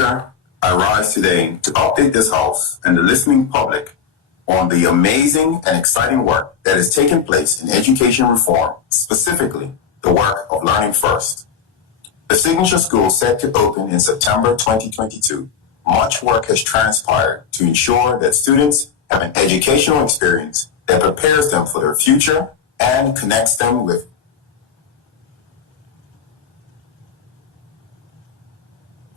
Speaker, I rise today to update this House and the listening public on the amazing and exciting work that is taking place in education reform, specifically the work of Learning First. The Signature School set to open in September 2022. Much work has transpired to ensure that students have an educational experience that prepares them for their future and connects them with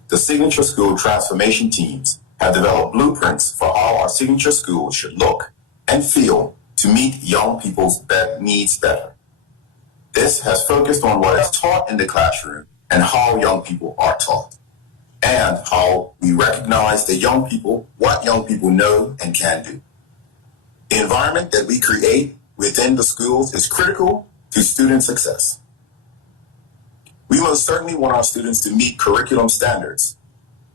the Signature School transformation teams have developed blueprints for how our Signature School should look and feel to meet young people's needs better. This has focused on what is taught in the classroom and how young people are taught, and how we recognize what young people know and can do. The environment that we create within the schools is critical to student success. We most certainly want our students to meet curriculum standards,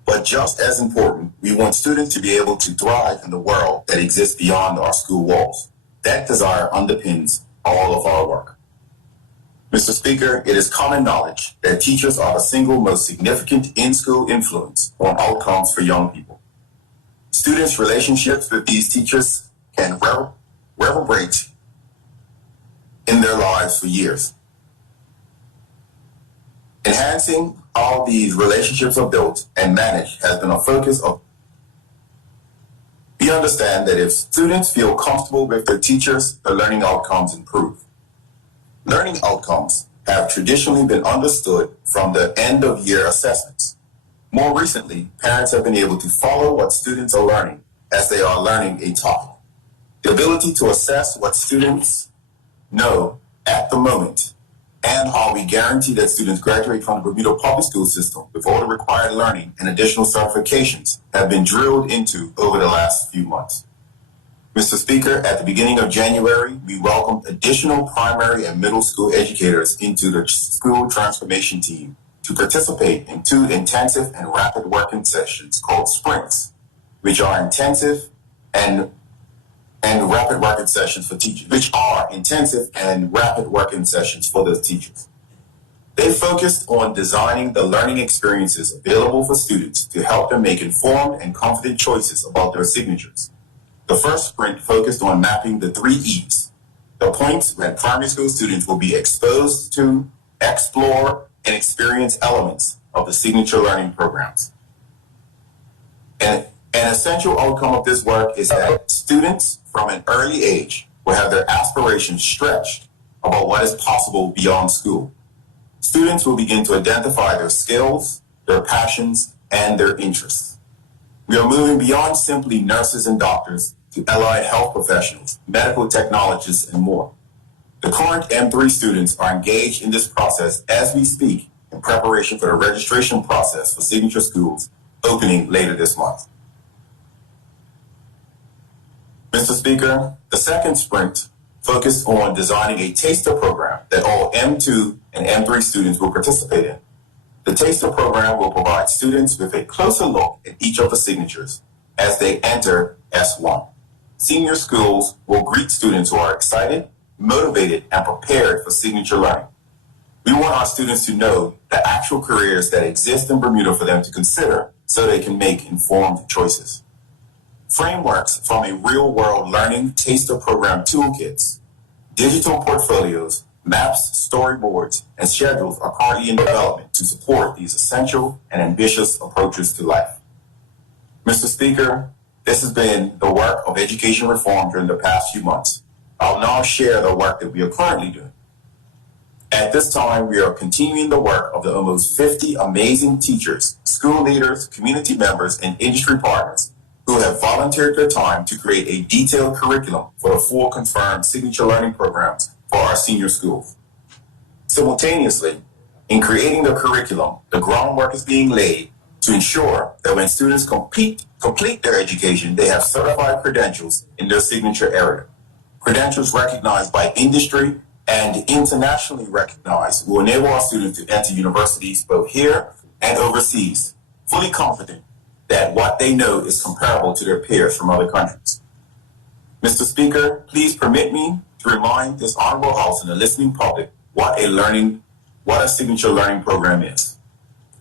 but just as important, we want students to be able to thrive in the world that exists beyond our school walls. That desire underpins all of our work. Mr. Speaker, it is common knowledge that teachers are the single most significant in-school influence on outcomes for young people. Students' relationships with these teachers can reverberate in their lives for years. Enhancing how these relationships are built and managed has been a focus of. We understand that if students feel comfortable with their teachers, the learning outcomes improve. Learning outcomes have traditionally been understood from the end-of-year assessments. More recently, parents have been able to follow what students are learning as they are learning a topic. The ability to assess what students know at the moment and how we guarantee that students graduate from the Bermuda public school system with all the required learning and additional certifications have been drilled into over the last few months. Mr. Speaker, at the beginning of January, we welcomed additional primary and middle school educators into the school transformation team to participate in 2 intensive and rapid working sessions called sprints, which are intensive and rapid working sessions for teachers, for those teachers. They focused on designing the learning experiences available for students to help them make informed and confident choices about their signatures. The first sprint focused on mapping the 3 E's, the points when primary school students will be exposed to, explore, and experience elements of the signature learning programs. And an essential outcome of this work is that students from an early age will have their aspirations stretched about what is possible beyond school. Students will begin to identify their skills, their passions, and their interests. We are moving beyond simply nurses and doctors to allied health professionals, medical technologists, and more. The current M3 students are engaged in this process as we speak in preparation for the registration process for Signature Schools opening later this month. Mr. Speaker, the second sprint focused on designing a taster program that all M2 and M3 students will participate in. The taster program will provide students with a closer look at each of the signatures as they enter S1. Senior schools will greet students who are excited, motivated, and prepared for signature learning. We want our students to know the actual careers that exist in Bermuda for them to consider so they can make informed choices. Frameworks from a real-world learning taster program toolkits, digital portfolios, maps, storyboards, and schedules are currently in development to support these essential and ambitious approaches to life. Mr. Speaker, this has been the work of education reform during the past few months. I'll now share the work that we are currently doing. At this time, we are continuing the work of the almost 50 amazing teachers, school leaders, community members, and industry partners who have volunteered their time to create a detailed curriculum for the full confirmed signature learning programs for our senior schools. Simultaneously, in creating the curriculum, the groundwork is being laid to ensure that when students complete their education, they have certified credentials in their signature area. Credentials recognized by industry and internationally recognized will enable our students to enter universities both here and overseas, fully confident that what they know is comparable to their peers from other countries. Mr. Speaker, please permit me to remind this honorable House and the listening public what a signature learning program is.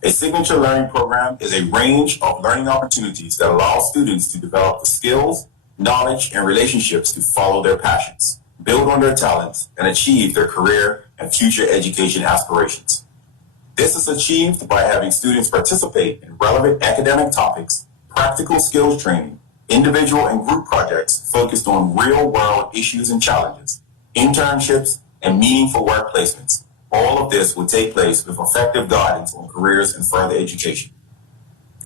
A signature learning program is a range of learning opportunities that allow students to develop the skills, knowledge, and relationships to follow their passions, build on their talents, and achieve their career and future education aspirations. This is achieved by having students participate in relevant academic topics, practical skills training, individual and group projects focused on real-world issues and challenges, internships, and meaningful work placements. All of this will take place with effective guidance on careers and further education.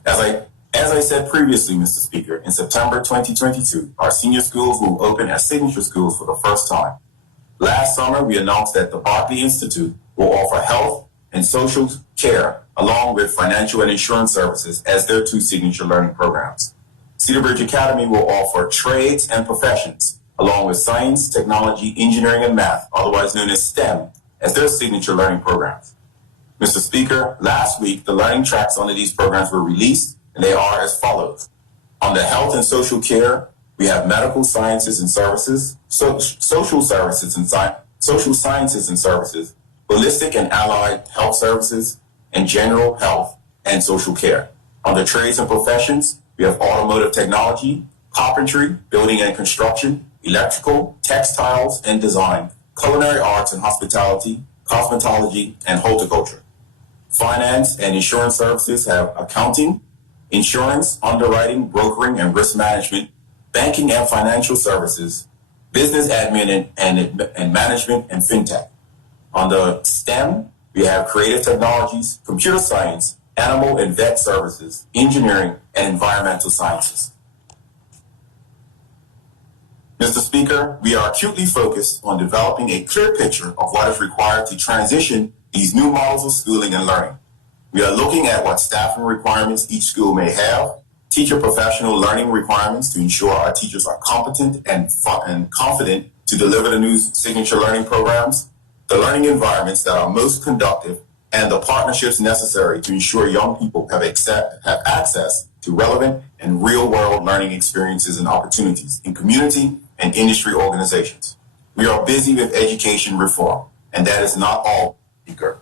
As I said previously, Mr. Speaker, in September 2022, our senior schools will open as signature schools for the first time. Last summer, we announced that the Barclay Institute will offer health and social care along with financial and insurance services as their two signature learning programs. Cedar Bridge Academy will offer trades and professions along with science, technology, engineering, and math, otherwise known as STEM, as their signature learning programs. Mr. Speaker, last week, the learning tracks under these programs were released, and they are as follows. Under health and social care, we have medical sciences and services, social sciences and services, holistic and allied health services, and general health and social care. Under trades and professions, we have automotive technology, carpentry, building and construction, electrical, textiles and design, culinary arts and hospitality, cosmetology, and horticulture. Finance and insurance services have accounting, insurance, underwriting, brokering, and risk management, banking and financial services, business admin and management, and fintech. Under STEM, we have creative technologies, computer science, animal and vet services, engineering, and environmental sciences. Mr. Speaker, we are acutely focused on developing a clear picture of what is required to transition these new models of schooling and learning. We are looking at what staffing requirements each school may have, teacher professional learning requirements to ensure our teachers are competent and confident to deliver the new signature learning programs, the learning environments that are most conducive, and the partnerships necessary to ensure young people have access to relevant and real-world learning experiences and opportunities in community and industry organizations. We are busy with education reform, and that is not all, Speaker.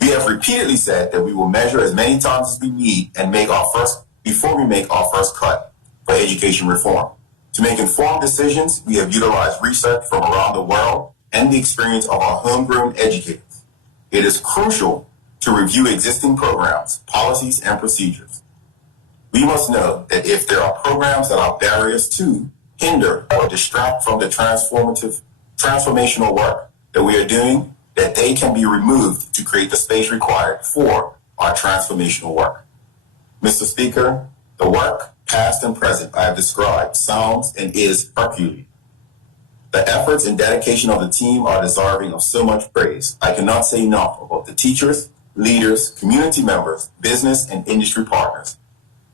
We have repeatedly said that we will measure as many times as we need and before we make our first cut for education reform. To make informed decisions, we have utilized research from around the world and the experience of our homegrown educators. It is crucial to review existing programs, policies, and procedures. We must know that if there are programs that are barriers to, hinder, or distract from the transformational work that we are doing, that they can be removed to create the space required for our transformational work. Mr. Speaker, the work, past and present, I have described sounds and is Herculean. The efforts and dedication of the team are deserving of so much praise. I cannot say enough about the teachers, leaders, community members, business and industry partners,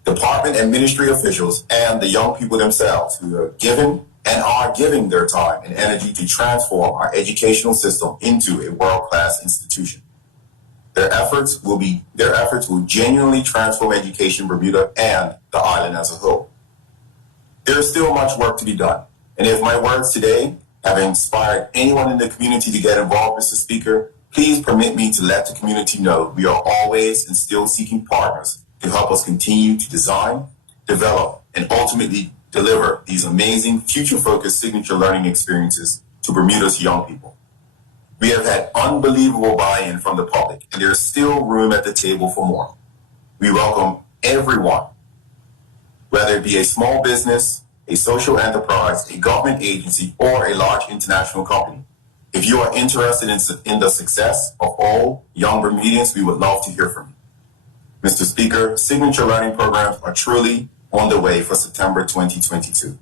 department and ministry officials, and the young people themselves who have given and are giving their time and energy to transform our educational system into a world-class institution. Their efforts will genuinely transform education in Bermuda and the island as a whole. There is still much work to be done, and if my words today have inspired anyone in the community to get involved, Mr. Speaker, please permit me to let the community know we are always and still seeking partners to help us continue to design, develop, and ultimately deliver these amazing future-focused signature learning experiences to Bermuda's young people. We have had unbelievable buy-in from the public, and there is still room at the table for more. We welcome everyone, whether it be a small business, a social enterprise, a government agency, or a large international company. If you are interested in the success of all young Bermudians, we would love to hear from you. Mr. Speaker, signature learning programs are truly on the way for September 2022.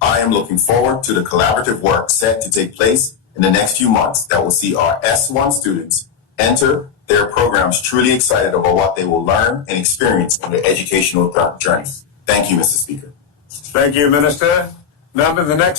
I am looking forward to the collaborative work set to take place in the next few months that will see our S1 students enter their programs truly excited about what they will learn and experience on their educational journey. Thank you, Mr. Speaker. Thank you, Minister. Now to the next